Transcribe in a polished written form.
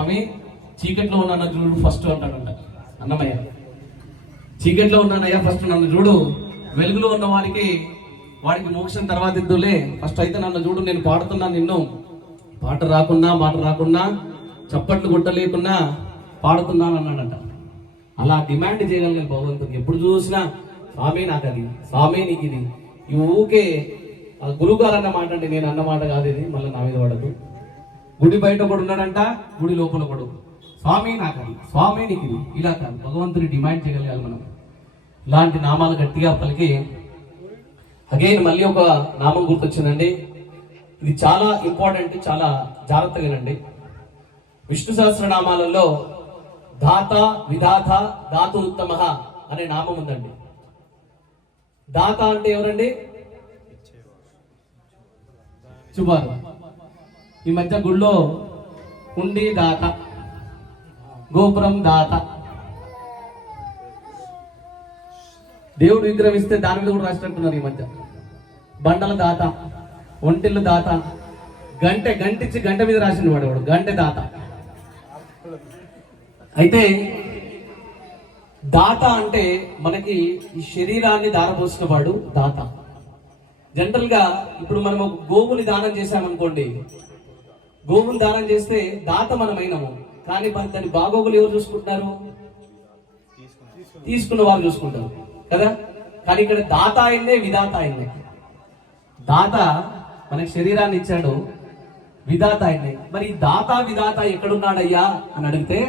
స్వామి చీకట్లో ఉన్నాను చూడు ఫస్ట్ అంటాడంట అన్నమయ్య. చీకట్లో ఉన్నానయ్యా ఫస్ట్ నన్ను చూడు, వెలుగులో ఉన్న వాడికి మోక్షం తర్వాత ఇద్దులే, ఫస్ట్ అయితే నన్ను చూడు, నేను పాడుతున్నాను, నిన్ను పాట రాకున్నా మాట రాకున్నా చప్పట్లు కొట్టలేకున్నా పాడుతున్నాను అన్నాడంట. అలా డిమాండ్ చేయగలిగిన భగవంతుడికి ఎప్పుడు చూసినా స్వామి నాకు అది, స్వామి నీకు ఇది. ఈ ఊకే గురువుగారు అన్న మాట అండి, నేను అన్న మాట కాదు ఇది, మళ్ళీ నా మీద పడదు. గుడి బయట కూడా ఉన్నాడంట, గుడి లోపల కూడా స్వామి నాకు అది, స్వామి నీకు ఇది. ఇలా కాదు, భగవంతుని డిమాండ్ చేయగలగాలి మనం. ఇలాంటి నామాలు గట్టిగా పలికి అగైన్ మళ్ళీ ఒక నామం గుర్తొచ్చిందండి. ఇది చాలా ఇంపార్టెంట్, చాలా జాగ్రత్తగానండి. విష్ణు సహస్రనామాలలో దాత విధాత దాతు ఉత్తమ అనే నామం ఉందండి. దాత అంటే ఎవరండి? చూపారు. ఈ మధ్య గుళ్ళో ఉండి దాత, గోపురం దాత, దేవుడు విగ్రహం ఇస్తే దాని మీద కూడా రాసినట్టున్నారు ఈ మధ్య. బండల దాత, ఒంటిల్లు దాత, గంటిచ్చి గంట మీద రాసిన వాడు గంటె దాత. అయితే దాత అంటే మనకి ఈ శరీరాన్ని దారపోసిన వాడు దాత. జనరల్ గా ఇప్పుడు మనం ఒక గోవుని దానం చేశామనుకోండి, గోవుని దానం చేస్తే దాత మనమైనము, కానీ దాని బాగోగులు ఎవరు చూసుకుంటున్నారు? తీసుకున్న వారు చూసుకుంటారు కదా. కానీ ఇక్కడ దాత అయిందే, విధాత అయిందే. దాత మనకి శరీరాన్ని ఇచ్చాడు, విధాత అయిందే. మరి దాత విధాత ఎక్కడున్నాడయ్యా అని అడిగితే